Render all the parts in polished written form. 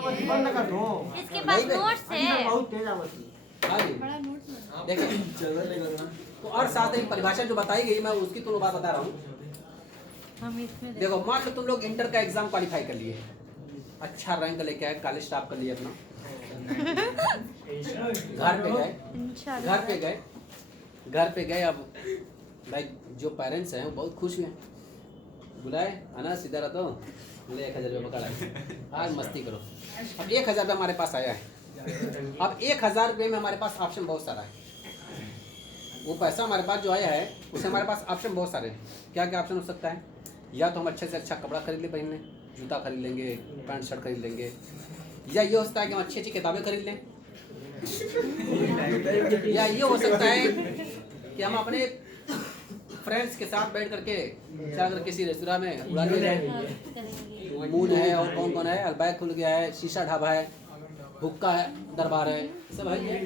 बंद कर दो। इसके पास नोट्स है। बहुत तेज आवती। हाँ जी देखिए, तो और साथ ही परिभाषा जो बताई गई मैं उसकी तुम बात बता रहा हूँ। हम इसमें देखो मान लो तुम लोग इंटर का एग्जाम क्वालिफाई कर लिए, अच्छा रैंक लेके आए, कॉलेज स्टाफ कर लिए अपना, घर पे गए। अब लाइक जो पेरेंट्स हैं वो बहुत खुश हैं, बुलाए आना सीधा रहा तो ले 1000 रुपये पकड़ा आज मस्ती करो। अब 1000 रुपये हमारे पास आया है। अब 1000 रुपये में हमारे पास ऑप्शन बहुत सारा है। वो पैसा हमारे पास जो आया है उससे हमारे पास ऑप्शन बहुत सारे हैं। क्या क्या ऑप्शन हो सकता है? या तो हम अच्छे से अच्छा कपड़ा खरीद ले पहनने, जूता खरीद लेंगे, पैंट शर्ट खरीद लेंगे, या ये हो सकता है कि हम अच्छी अच्छी किताबें खरीद लें, या ये हो सकता है कि हम अपने फ्रेंड्स के साथ बैठ करके जाकर किसी रेस्तोरां में उड़ा ले जाए। मून है और कौन कौन है, अलबैक खुल गया है, शीशा ढाबा है, हुक्का है, दरबार है, सब है,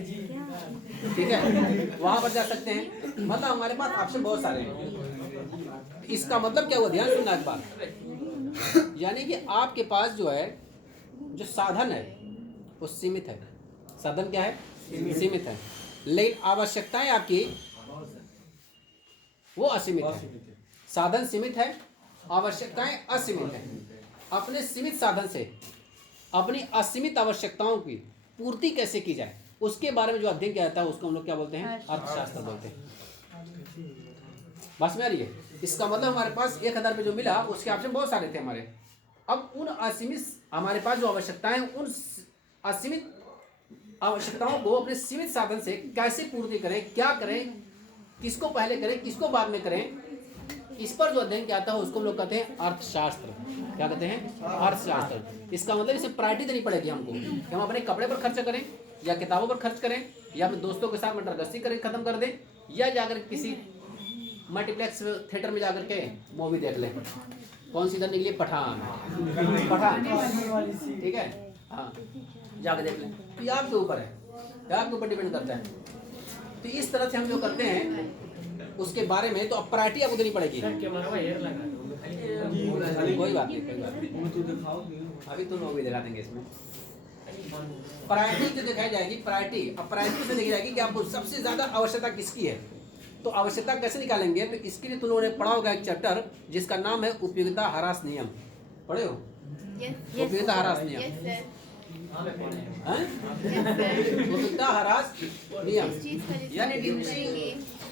ठीक है, वहाँ पर जा सकते हैं। मतलब हमारे पास ऑप्शन बहुत सारे हैं। इसका मतलब क्या हुआ, ध्यान सुनना एक बात, यानी कि आपके पास जो है जो साधन है वो सीमित है। साधन क्या है? सीमित है, लेकिन आवश्यकताएं आपकी वो असीमित है। साधन सीमित है, आवश्यकताएं असीमित है। अपने सीमित साधन से अपनी असीमित आवश्यकताओं की पूर्ति कैसे की जाए उसके बारे में जो अध्ययन किया जाता है उसको हम लोग क्या बोलते हैं? अर्थशास्त्र बोलते हैं। बस में आ रही है? इसका मतलब हमारे पास 1000 रुपये जो मिला उसके ऑप्शन बहुत सारे थे हमारे। अब उन असीमित हमारे पास जो आवश्यकताएं उन असीमित आवश्यकताओं को अपने सीमित साधन से कैसे पूर्ति करें, क्या करें, किसको पहले करें, किसको बाद में करें, इस पर जो अध्ययन किया था उसको हम लोग कहते हैं अर्थशास्त्र। क्या कहते हैं? अर्थशास्त्र। इसका मतलब इसे प्रायोरिटी देनी पड़ेगी हमको कि हम अपने कपड़े पर खर्च करें, या किताबों पर खर्च करें, या अपने दोस्तों के साथ मटरगश्ती करें खत्म कर दें, या जाकर किसी मल्टीप्लेक्स थिएटर में जाकर के मूवी देख लें। कौन सी इधर निकली? पठान। ठीक है, हाँ जाकर देख लें। तो ये आपके ऊपर है, आपके ऊपर डिपेंड करता है। तो इस तरह से हम जो करते हैं उसके बारे में तो अब प्रायोरिटी आपको देनी पड़ेगी। कोई बात नहीं, कोई बात नहीं, अभी तो मूवी दिखा देंगे। इसमें प्रायोरिटी जो दिखाई जाएगी, प्रायोरिटी अब प्रायोरिटी से देखी जाएगी कि आपको सबसे ज्यादा आवश्यकता किसकी है। तो आवश्यकता कैसे निकालेंगे? तो इसके लिए तुम लोगों ने पढ़ा होगा एक चैप्टर जिसका नाम है उपयोगिता ह्रास नियम। पढ़े हो? उपयोगिता ह्रास नियम, उपयोगिता ह्रास नियम यानी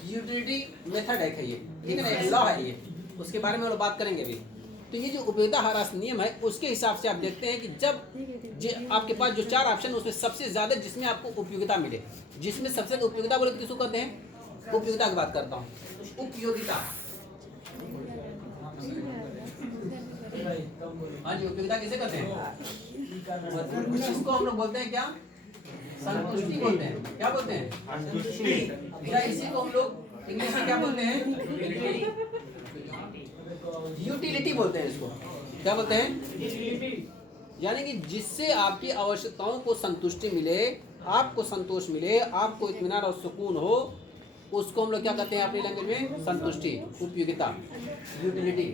यूटिलिटी मेथड है ये, ठीक है ना, एक लॉ है ये, उसके बारे में हम लोग बात करेंगे अभी। तो ये जो उपयोगिता ह्रास नियम है उसके हिसाब से आप देखते हैं कि जब आपके पास जो 4 ऑप्शन उसमें सबसे ज्यादा जिसमें आपको उपयोगिता मिले, जिसमें सबसे ज्यादा उपयोगिता बोले तो किसको कहते हैं? उपयोगिता की बात करता हूँ। उपयोगिता, हाँ जी, उपयोगिता किसे कहते हैं? इसको हम लोग बोलते हैं क्या? संतुष्टि बोलते हैं। क्या बोलते हैं? संतुष्टि। या इसी को हम लोग इंग्लिश में क्या बोलते हैं? यूटिलिटी बोलते हैं। इसको क्या बोलते हैं? यानी कि जिससे आपकी आवश्यकताओं को संतुष्टि मिले, आपको संतोष मिले, आपको इत्मीनान और सुकून हो, उसको हम लोग क्या कहते हैं अपनी लैंग्वेज में? संतुष्टि, उपयोगिता, यूटिलिटी।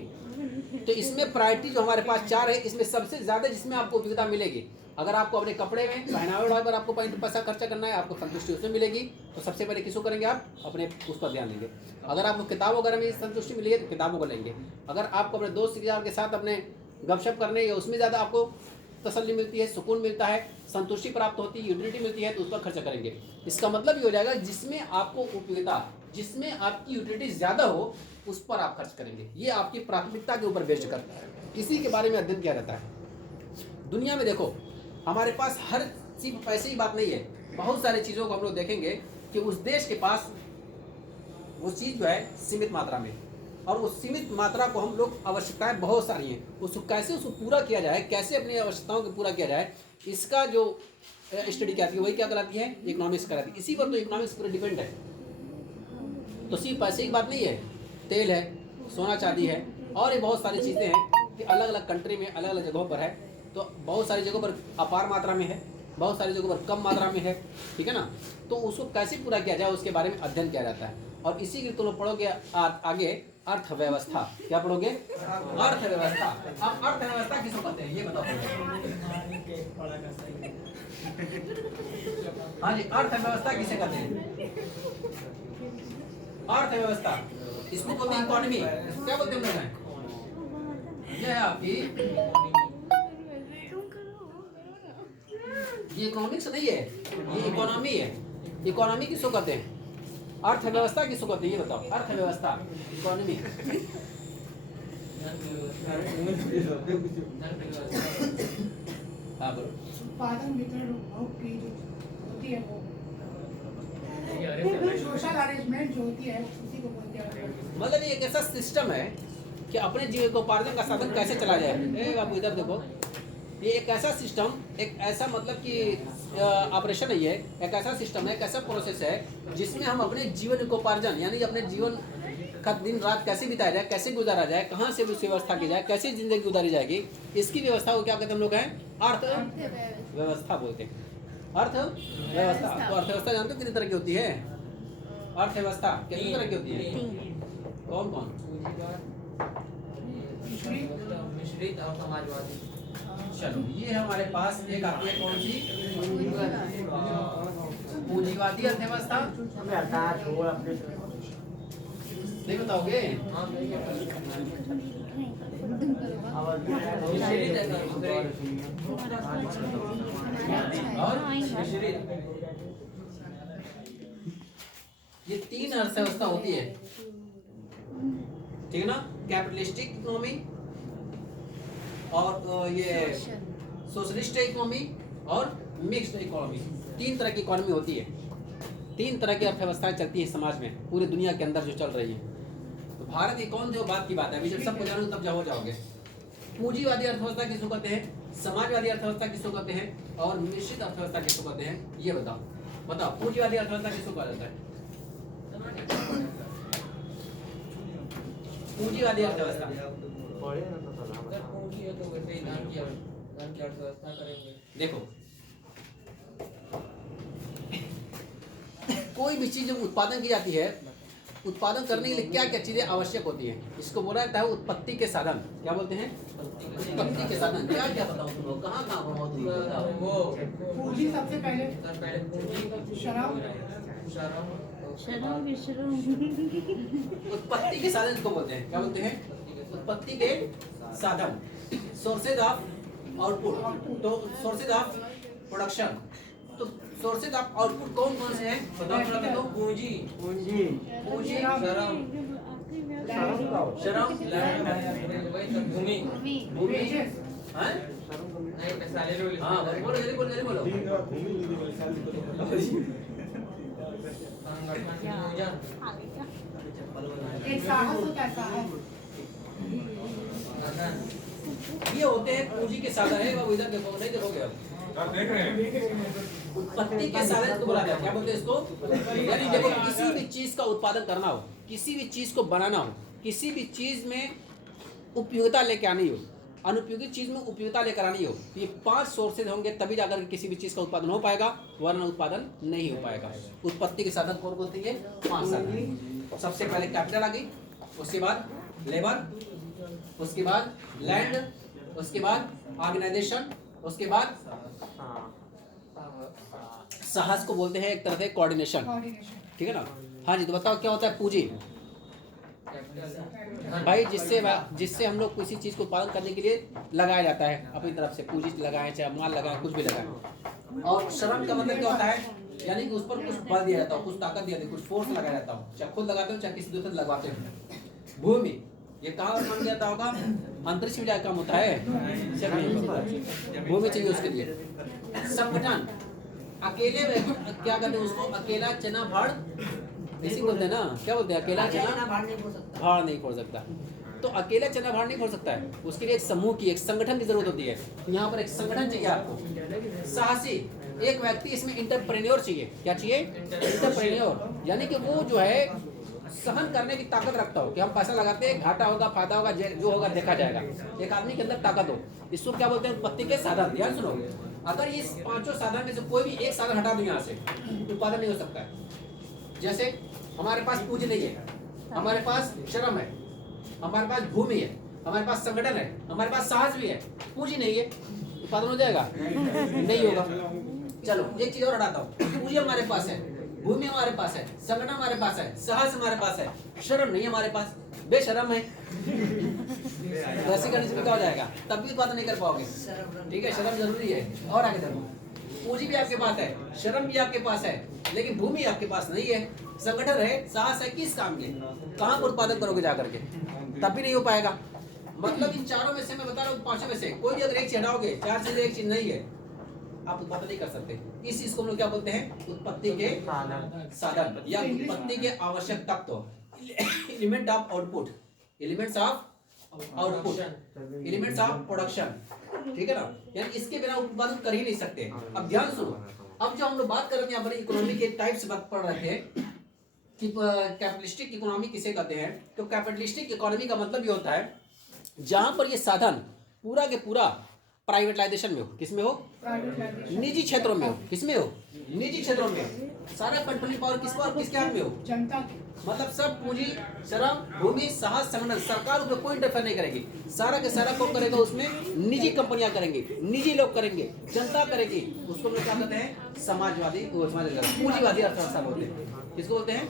तो इसमें प्रायोरिटी जो हमारे पास 4 है, इसमें सबसे ज्यादा जिसमें आपको उपयोगिता मिलेगी, अगर आपको अपने कपड़े में पहनावे उड़ावे पर आपको पैसा खर्चा करना है, आपको संतुष्टि उसमें मिलेगी, तो सबसे पहले किसको करेंगे? आप अपने उस पर ध्यान देंगे। अगर आपको किताब वगैरह में संतुष्टि मिली है तो किताबों को लेंगे। अगर आपको अपने दोस्त के साथ अपने गपशप करने या उसमें ज़्यादा आपको तसल्ली मिलती है, सुकून मिलता है, संतुष्टि प्राप्त होती है, यूटिलिटी मिलती है, तो उस पर खर्चा करेंगे। इसका मतलब ये हो जाएगा जिसमें आपको उपयोगिता, जिसमें आपकी यूटिलिटी ज़्यादा हो उस पर आप खर्च करेंगे। ये आपकी प्राथमिकता के ऊपर बेस्ड करता है। इसी के बारे में अध्ययन किया जाता है। दुनिया में देखो हमारे पास हर चीज पैसे ही बात नहीं है, बहुत सारी चीज़ों को हम लोग देखेंगे कि उस देश के पास वो चीज़ जो है सीमित मात्रा में, और उस सीमित मात्रा को हम लोग आवश्यकताएं बहुत सारी हैं, उसको कैसे उसको पूरा किया जाए, कैसे अपनी आवश्यकताओं को पूरा किया जाए, इसका जो स्टडी क्या है वही क्या कहलाती है? इकोनॉमिक्स कहलाती है। इसी पर तो इकोनॉमिक्स पूरा डिपेंड है। तो सिर्फ पैसे की बात नहीं है, तेल है, सोना चांदी है, और ये बहुत सारी चीज़ें हैं कि अलग अलग कंट्री में अलग अलग जगहों पर है। तो बहुत सारी जगहों पर अपार मात्रा में है, बहुत सारी जगहों पर कम मात्रा में है, ठीक है ना। तो उसको कैसे पूरा किया जाए उसके बारे में अध्ययन किया जाता है। और इसी के तुम लोग पढ़ोगे आगे अर्थव्यवस्था। क्या पढ़ोगे? अर्थव्यवस्था। अब अर्थव्यवस्था किसको कहते हैं ये बताओ। हाँ जी, अर्थव्यवस्था किसे कहते हैं? अर्थव्यवस्था, इसको बोलते हैं इकोनॉमी। क्या बोलते हैं लोग? ये है आपकी, ये इकोनॉमिक्स नहीं है, ये इकोनॉमी है। इकोनॉमी किसको कहते हैं? अर्थव्यवस्था किसको कहते हैं? ये बताओ, अर्थव्यवस्था, इकोनॉमी। हाँ बोलो। उत्पादन वितरण उपभोग की जो होती है वो सोशल अरेंजमेंट जो होती है उसी को बोलते हैं। मतलब ये एक ऐसा सिस्टम है कि अपने जीविकोपार्जन का साधन कैसे चला जाए। ए बाबू इधर देखो, ये एक ऐसा सिस्टम, एक ऐसा मतलब कि ऑपरेशन नहीं है, एक ऐसा सिस्टम है, एक ऐसा प्रोसेस है जिसमें हम अपने जीविकोपार्जन यानी अपने जीवन का दिन रात कैसे बिताया जाए, कैसे गुजारा जाए, कहाँ से उस व्यवस्था की जाए, कैसे जिंदगी गुजारी जाएगी, इसकी व्यवस्था को क्या कहते हैं हम लोग हैं? अर्थव्यवस्था बोलते हैं। अर्थव्यवस्था। तो अर्थव्यवस्था जानते हो कितनी तरह की होती है? अर्थव्यवस्था कितनी तरह की होती है? कौन कौन? मिश्रित और समाजवादी। चलो, ये हमारे पास एक आती है कौन सी? पूंजीवादी अर्थव्यवस्था। नहीं बताओगे? और ये तीन अर्थव्यवस्था होती है, ठीक है ना? कैपिटलिस्टिक इकोनॉमी और ये सोशलिस्ट इकोनॉमी और मिक्स्ड इकोनॉमी। तीन तरह की इकोनॉमी होती है, तीन तरह की अर्थव्यवस्थाएं चलती है समाज में, पूरी दुनिया के अंदर जो चल रही है। तो भारत की कौन जो बात की बात है, अभी जब सबको जानोगे तब हो जाओगे। पूंजीवादी अर्थव्यवस्था किसको कहते हैं? समाजवादी अर्थव्यवस्था किसको कहते हैं? और मिश्रित अर्थव्यवस्था किसको कहते हैं? ये बताओ, बताओ पूंजीवादी अर्थव्यवस्था किसको कहा जाता है? पूंजीवादी अर्थव्यवस्था पूंजी है तो वैसे ही धन की अर्थव्यवस्था करेंगे। देखो, कोई भी चीज जब उत्पादन की जाती है, उत्पादन करने के लिए क्या क्या चीजें आवश्यक होती हैं? इसको बोला जाता है उत्पत्ति के साधन। क्या बोलते हैं? उत्पत्ति के साधन। क्या क्या बताओ तुम लोग, कहाँ कहाँ वो पूंजी सबसे पहले पूंजी, शराब उत्पत्ति के साधन इसको बोलते हैं। क्या बोलते हैं? उत्पत्ति के साधन, सोर्सेज ऑफ आउटपुट। तो सोर्सेज ऑफ प्रोडक्शन, तो सोर्सेज ऑफ आउटपुट कौन कौन से हैं? बताओ थोड़ा बताओ। पूंजी, पूंजी, पूंजी, श्रम, भूमि, भूमि, हैं? नहीं पैसा हाँ बोलो जल्दी बोलो, जल्दी बोलो। एक साहस होता है, साहस। ये होते हैं पूंजी के साधन है। बाबू इधर देखो, नहीं देखोगे आप देख रहे हैं। उत्पत्ति के साधन को बोला जाता है। क्या बोलते हैं इसको? यानी देखो, किसी भी चीज का उत्पादन करना हो, किसी भी चीज को बनाना हो, किसी भी चीज में उपयोगिता लेके आनी हो, अनुपयोगी चीज में उपयोगिता लेकर आनी हो, तो ये 5 सोर्सेज होंगे तभी जाकर के किसी भी चीज का उत्पादन हो पाएगा, वरना उत्पादन नहीं हो पाएगा। उत्पत्ति के साधन कौन बोलते हैं? 5 साधन। सबसे पहले कैपिटल आ गई, उसके बाद लेबर, उसके बाद लैंड, उसके बाद ऑर्गेनाइजेशन, उसके बाद साहस को बोलते हैं एक तरह से कोऑर्डिनेशन। ठीक है ना? हाँ जी, तो बताओ क्या होता है पूंजी? भाई जिससे हम लोग किसी चीज को उत्पादन करने के लिए लगाया जाता है, अपनी तरफ से पूंजी लगाएं, चाहे माल लगाएं, कुछ भी लगाएं। और श्रम का मतलब क्या होता है? यानी कि उस पर कुछ बल दिया जाता हो, कुछ ताकत दिया जाती है, कुछ फोर्स लगाया जाता हो, चाहे खुद लगाते हो चाहे किसी दूसरे लगवाते हो। भूमि, ये कहाँ काम जाता होगा? अंतरिक्ष में जाकर काम होता है, भूमि चाहिए उसके लिए। संगठन, अकेले क्या कहते हैं उसको? अकेला चना भाड़, इसी बोलते हैं ना? क्या बोलते हैं? अकेला चना भाड़ नहीं फोड़ सकता। तो अकेला चना भाड़ नहीं फोड़ सकता है, उसके लिए एक समूह की, एक संगठन की जरूरत होती है। तो यहाँ पर एक संगठन चाहिए आपको। साहसी, एक व्यक्ति, इसमें इंटरप्रेन्योर चाहिए। क्या चाहिए? इंटरप्रेन्योर, यानी कि वो जो है सहन करने की ताकत रखता हो कि हम पैसा लगाते हैं, घाटा होगा, फायदा होगा, जो होगा देखा जाएगा। एक आदमी के अंदर ताकत हो, इसको क्या बोलते हैं? उत्पत्ति के साधन। ध्यान सुनो, अगर ये 5 साधन में से कोई भी एक साधन हटा दो यहाँ से, उत्पादन नहीं हो सकता है। जैसे हमारे पास पूंजी नहीं है, हमारे पास श्रम है, हमारे पास भूमि है, हमारे पास संगठन है, हमारे पास साहस भी है, पूंजी नहीं है, उत्पादन हो जाएगा? नहीं होगा। चलो एक चीज और हटाता हूँ, पूंजी हमारे पास है, भूमि हमारे पास है, संगठन हमारे पास है, साहस हमारे पास है, शर्म नहीं हमारे पास, बेशर्म है। वैसे करने से क्या हो जाएगा? तब भी उत्पादन नहीं कर पाओगे। ठीक है, शर्म जरूरी है। और आगे देखो, पूंजी भी आपके पास है, शर्म भी आपके पास है, लेकिन भूमि आपके पास नहीं है, संगठन है, साहस है, किस काम के? कहाँ पर उत्पादन करोगे जाकर के? तब भी नहीं हो पाएगा। मतलब इन चारों में से मैं बता रहा हूँ, पांचों में से कोई भी अगर एक चीज हटाओगे, चार चीजें एक चीज नहीं है, आप उत्पादन नहीं कर सकते। इस चीज को हम लोग क्या बोलते हैं? उत्पत्ति के साधन या उत्पत्ति के आवश्यक तत्व, element of output, elements of output, elements of production. ठीक है ना? यानी इसके बिना उत्पादन कर ही नहीं सकते। अब ध्यान सुनो, अब जो हम लोग बात कर रहे थे यहाँ पर इकोनॉमी के टाइप्स बात पढ़ रहे थे कि कैपिटलिस्टिक इकोनॉमी किसे कहते हैं। तो कैपिटलिस्टिक इकोनॉमी का मतलब ये होता है जहां पर ये साधन पूरा के पूरा प्राइवेटाइजेशन में हो। किसमें हो? निजी क्षेत्रों में हो। किसमें हो? निजी क्षेत्रों में हो। सारा कंट्रोलिंग पावर किसके हाथ में हो? जनता की। मतलब सब पूंजी, श्रम, भूमि, साहस, संगठन, सरकार उसमें कोई इंटरफेयर नहीं करेगी। सारा के सारा कौन करेगा? उसमें निजी कंपनियां करेंगी, निजी लोग करेंगे, जनता करेगी। उसको हम लोग क्या कहते हैं? समाजवादी, पूंजीवादी अर्थव्यवस्था बोलते हैं। किसको बोलते हैं?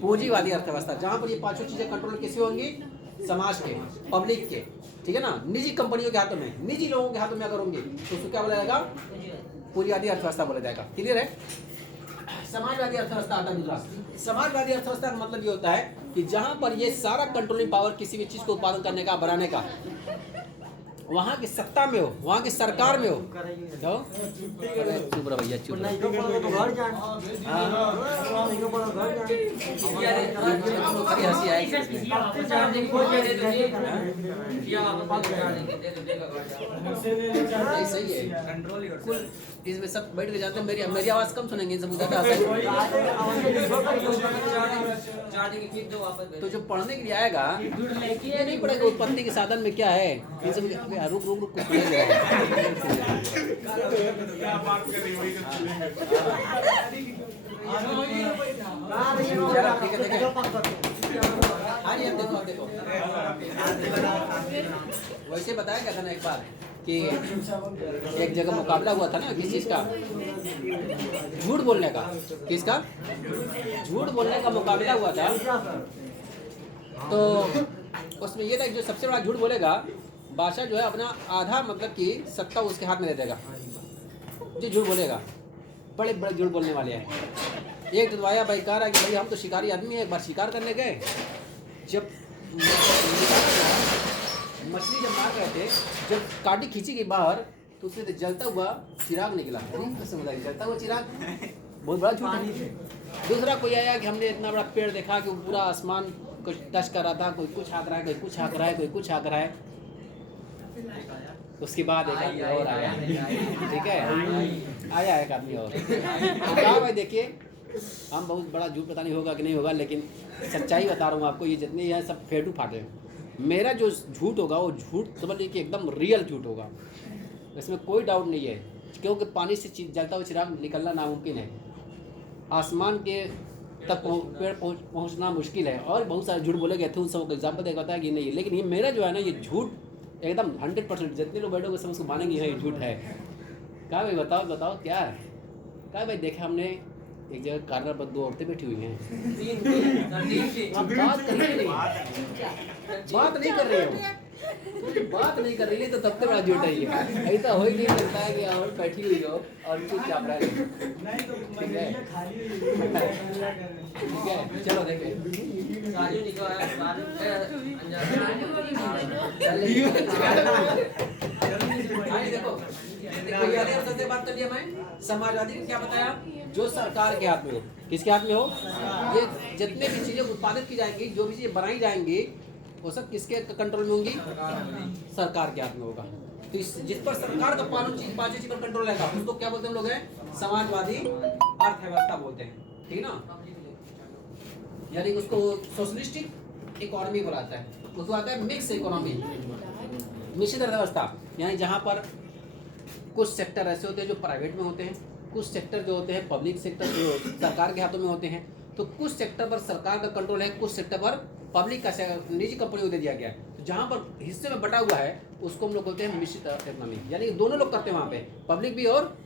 पूंजीवादी अर्थव्यवस्था। जहां पर ये पांचों चीजें कंट्रोल किससे होंगी? समाज के, पब्लिक के। ठीक है ना? निजी कंपनियों के हाथों में, निजी लोगों के हाथों में अगर होंगे तो उसको क्या बोला जाएगा? पूंजीवादी अर्थव्यवस्था बोला जाएगा। क्लियर है? समाजवादी अर्थव्यवस्था आता है दूसरा। समाजवादी अर्थव्यवस्था का मतलब ये होता है कि जहां पर ये सारा कंट्रोलिंग पावर किसी भी चीज को उत्पादन करने का, बनाने का, वहां की सत्ता में हो, वहां की सरकार में हो। तो चुप रहो भैया, चुप रहो। हंसी आएगी। सही है, इसमें सब बैठ के जाते हैं। मेरी आवाज कम सुनेंगे, इन सब ज्यादा। तो जो पढ़ने के लिए आएगा ये नहीं पढ़ेगा उत्पत्ति के साधन में क्या है। इन सब रुक रुक रुक कुछ पढ़ ले रहे हैं। चलो ठीक है, देखो हाँ जी, अब देखो वैसे बताया क्या था ना एक बार कि एक जगह मुकाबला हुआ था ना किस चीज का? झूठ बोलने का। किसका? झूठ बोलने का मुकाबला हुआ था। तो उसमें ये था कि जो सबसे बड़ा झूठ बोलेगा, बादशाह जो है अपना आधा मतलब कि सत्ता उसके हाथ में दे देगा। जो झूठ बोलेगा, बड़े बड़े झूठ बोलने वाले हैं। एक दुआया भाई कह रहा है कि भाई हम तो शिकारी आदमी है। एक बार शिकार करने गए, जब मछली जब मार रहे थे, जब काटी खींची गई बाहर, तो उसमें से जलता हुआ चिराग निकला। जलता हुआ चिराग बहुत बड़ा झूठ है। दूसरा कोई आया कि हमने इतना बड़ा पेड़ देखा कि वो पूरा आसमान कुछ टच कर रहा था, कोई कुछ हाँक रहा है, कोई कुछ हाँक रहा है, कोई कुछ हाँक रहा है। उसके बाद एक आदमी और आया। ठीक है, आया एक आदमी और। तो कहा भाई देखिए, हम बहुत बड़ा झूठ पता नहीं होगा कि नहीं होगा, लेकिन सच्चाई बता रहा हूँ आपको। ये जितने हैं सब फेटू फाटे। मेरा जो झूठ होगा वो झूठ समझ लीजिए कि एकदम रियल झूठ होगा, इसमें कोई डाउट नहीं है। क्योंकि पानी से जलता हुआ चिराग निकलना नामुमकिन है, आसमान के तक पेड़ पहुँचना मुश्किल है। और बहुत सारे झूठ बोले गए थे, उन सबको एग्जाम्पल देखा है कि नहीं। लेकिन ये मेरा जो है ना, ये झूठ एकदम 100%। जितने लोग बैठोगे सब उसको मानेंगे ये झूठ है। कहा भाई बताओ क्या है? कहा भाई देखा हमने एक जगह कार्नर पर 2 औरतें बैठी हुई हैं। बात नहीं कर रही हो, बात नहीं कर रही है तो तब तक बड़ा झूठ है ये। ऐसा हो ही नहीं सकता है कि और बैठी हुई हो और कुछ चाप रहा है। ठीक है, चलो देखें। देखो सबसे बात कर लिया मैं। समाजवादी ने क्या बताया? जो सरकार के हाथ में हो। किसके हाथ में हो? ये जितने भी चीजें उत्पादित की जाएंगी, जो भी चीजें बनाई जाएंगी, वो सब किसके कंट्रोल में होंगी? सरकार के हाथ में होगा। तो जिस पर सरकार का पांचों चीज पर कंट्रोल रहेगा उसको क्या बोलते हैं हम लोग? हैं समाजवादी अर्थव्यवस्था बोलते हैं। ठीक ना? यानी उसको सोशलिस्टिक इकोनॉमी बोलाता है। उसको आता है मिक्स इकोनॉमी, मिश्रित अर्थव्यवस्था। यानी जहाँ पर कुछ सेक्टर ऐसे होते हैं जो प्राइवेट में होते हैं, कुछ सेक्टर जो होते हैं पब्लिक सेक्टर जो सरकार के हाथों में होते हैं। तो कुछ सेक्टर पर सरकार का कंट्रोल है, कुछ सेक्टर पर पब्लिक का निजी कंपनी को दे दिया गया है। तो जहाँ पर हिस्से में बटा हुआ है उसको हम लोग बोलते हैं मिश्रित इकोनॉमी, यानी कि दोनों लोग करते हैं वहाँ पे, पब्लिक भी और